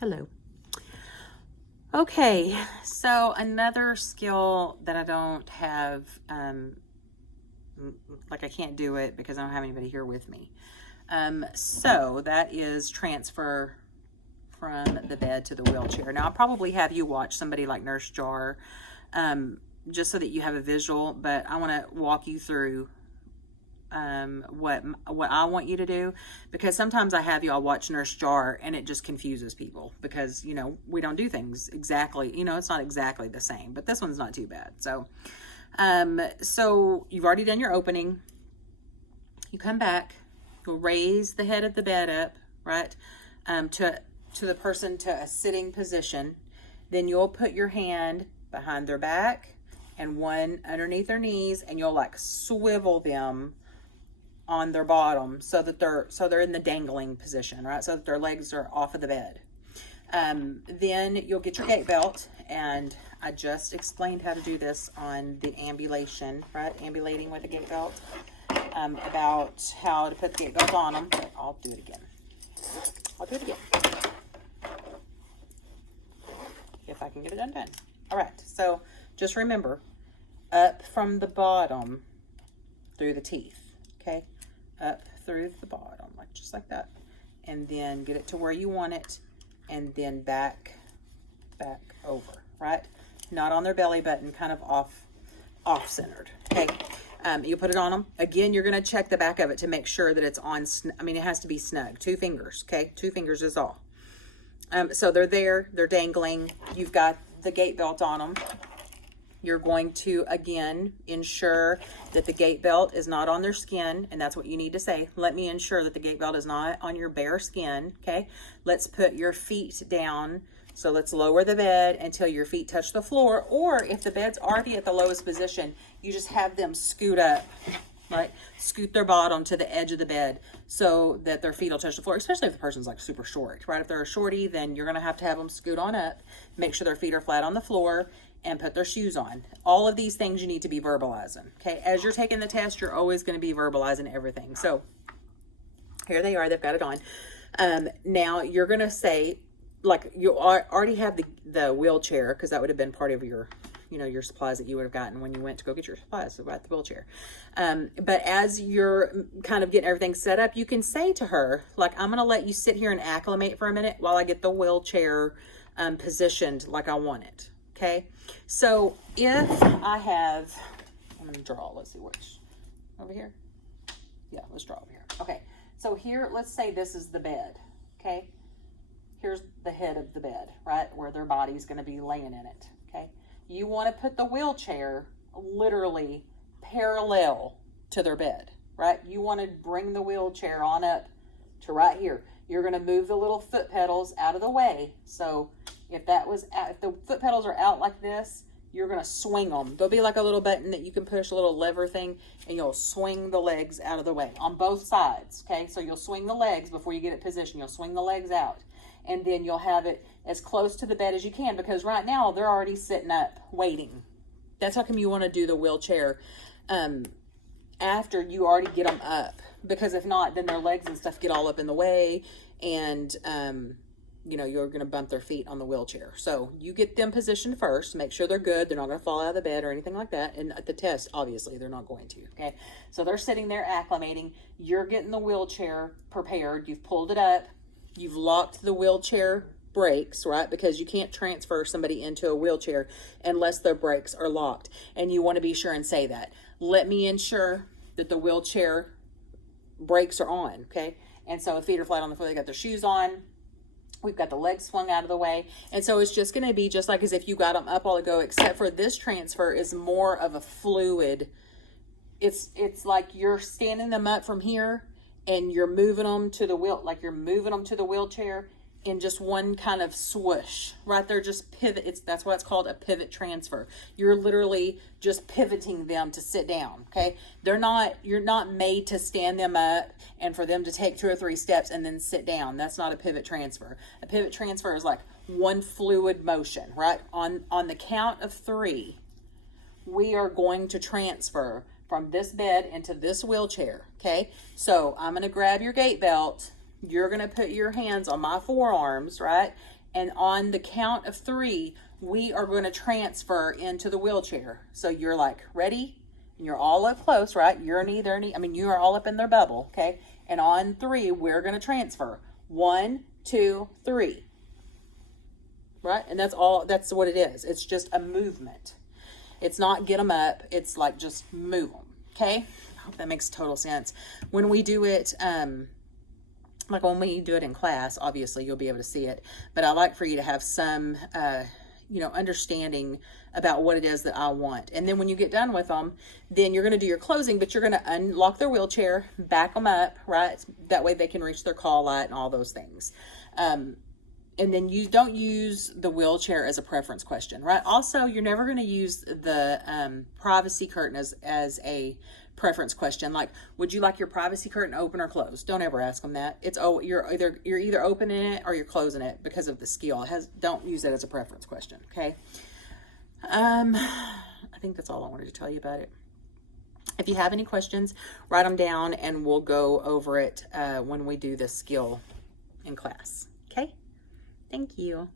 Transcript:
Hello. Okay, so another skill that I don't have, like I can't do it because I don't have anybody here with me. So that is transfer from the bed to the wheelchair. Now, I'll probably have you watch somebody like Nurse Jar, just so that you have a visual, but I want to walk you through what I want you to do, because sometimes I have y'all watch Nurse Jar and it just confuses people because we don't do things exactly, it's not exactly the same, but this one's not too bad. So you've already done your opening. You come back, you'll raise the head of the bed up, right, to the person to a sitting position. Then you'll put your hand behind their back and one underneath their knees, and you'll like swivel them on their bottom so that they're in the dangling position, right? So that their legs are off of the bed. Then you'll get your gait belt, and I just explained how to do this on the ambulation, right? Ambulating with the gait belt, about how to put the gait belt on them. But I'll do it again. If I can get it undone. All right, so just remember, up from the bottom through the teeth, okay? Up through the bottom, just like that. And then get it to where you want it, and then back over, right? Not on their belly button, kind of off-centered, okay? You put it on them. Again, you're going to check the back of it to make sure that it's on, it has to be snug. 2 fingers, okay? 2 fingers is all. So they're there, they're dangling. You've got the gait belt on them. You're going to, again, ensure that the gait belt is not on their skin, and that's what you need to say. Let me ensure that the gait belt is not on your bare skin, okay? Let's put your feet down. So let's lower the bed until your feet touch the floor, or if the bed's already at the lowest position, you just have them scoot up, right? Scoot their bottom to the edge of the bed so that their feet will touch the floor, especially if the person's like super short, right? If they're a shorty, then you're gonna have them scoot on up, make sure their feet are flat on the floor, and put their shoes on. All of these things you need to be verbalizing, okay? As you're taking the test, you're always going to be verbalizing everything. So here they are, they've got it on. Now you're going to say, like, you already have the wheelchair, because that would have been part of your your supplies that you would have gotten when you went to go get your supplies about the wheelchair. But as you're kind of getting everything set up, you can say to her, like, I'm going to let you sit here and acclimate for a minute while I get the wheelchair positioned like I want it. Okay, so if I have, I'm going to draw, let's see which, over here? Yeah, let's draw over here. Okay, so here, let's say this is the bed, okay? Here's the head of the bed, right, where their body's going to be laying in it, okay? You want to put the wheelchair literally parallel to their bed, right? You want to bring the wheelchair on up to right here. You're going to move the little foot pedals out of the way, so if the foot pedals are out like this, you're going to swing them. There'll be like a little button that you can push, a little lever thing, and you'll swing the legs out of the way on both sides, okay? So you'll swing the legs before you get it positioned. You'll swing the legs out, and then you'll have it as close to the bed as you can, because right now they're already sitting up waiting. That's how come you want to do the wheelchair after you already get them up, because if not, then their legs and stuff get all up in the way, and you're going to bump their feet on the wheelchair. So you get them positioned first, make sure they're good. They're not going to fall out of the bed or anything like that. And at the test, obviously, they're not going to, okay? So they're sitting there acclimating. You're getting the wheelchair prepared. You've pulled it up. You've locked the wheelchair brakes, right? Because you can't transfer somebody into a wheelchair unless their brakes are locked. And you want to be sure and say that. Let me ensure that the wheelchair brakes are on, okay? And so the feet are flat on the floor. They got their shoes on. We've got the legs swung out of the way. And so it's just going to be just like as if you got them up all ago, except for this transfer is more of a fluid. It's like you're standing them up from here and you're moving them to the wheelchair in just one kind of swoosh, right? They're just pivot. That's why it's called a pivot transfer. You're literally just pivoting them to sit down, okay? You're not made to stand them up and for them to take 2 or 3 steps and then sit down. That's not a pivot transfer. A pivot transfer is like one fluid motion, right? On the count of 3, we are going to transfer from this bed into this wheelchair, okay? So I'm going to grab your gait belt. You're going to put your hands on my forearms, right? And on the count of 3, we are going to transfer into the wheelchair. So you're like, ready? And you're all up close, right? You're you are all up in their bubble, okay? And on 3, we're going to transfer. 1, 2, 3. Right? And that's what it is. It's just a movement. It's not get them up. It's like just move them, okay? I hope that makes total sense. When we do it, like when we do it in class, obviously you'll be able to see it, but I like for you to have some, understanding about what it is that I want. And then when you get done with them, then you're going to do your closing, but you're going to unlock their wheelchair, back them up, right? That way they can reach their call light and all those things. And then you don't use the wheelchair as a preference question, right? Also, you're never going to use the privacy curtain as a preference question. Like, would you like your privacy curtain open or closed? Don't ever ask them that. You're either opening it or you're closing it because of the skill. Don't use it as a preference question. Okay. I think that's all I wanted to tell you about it. If you have any questions, write them down and we'll go over it when we do this skill in class. Okay. Thank you.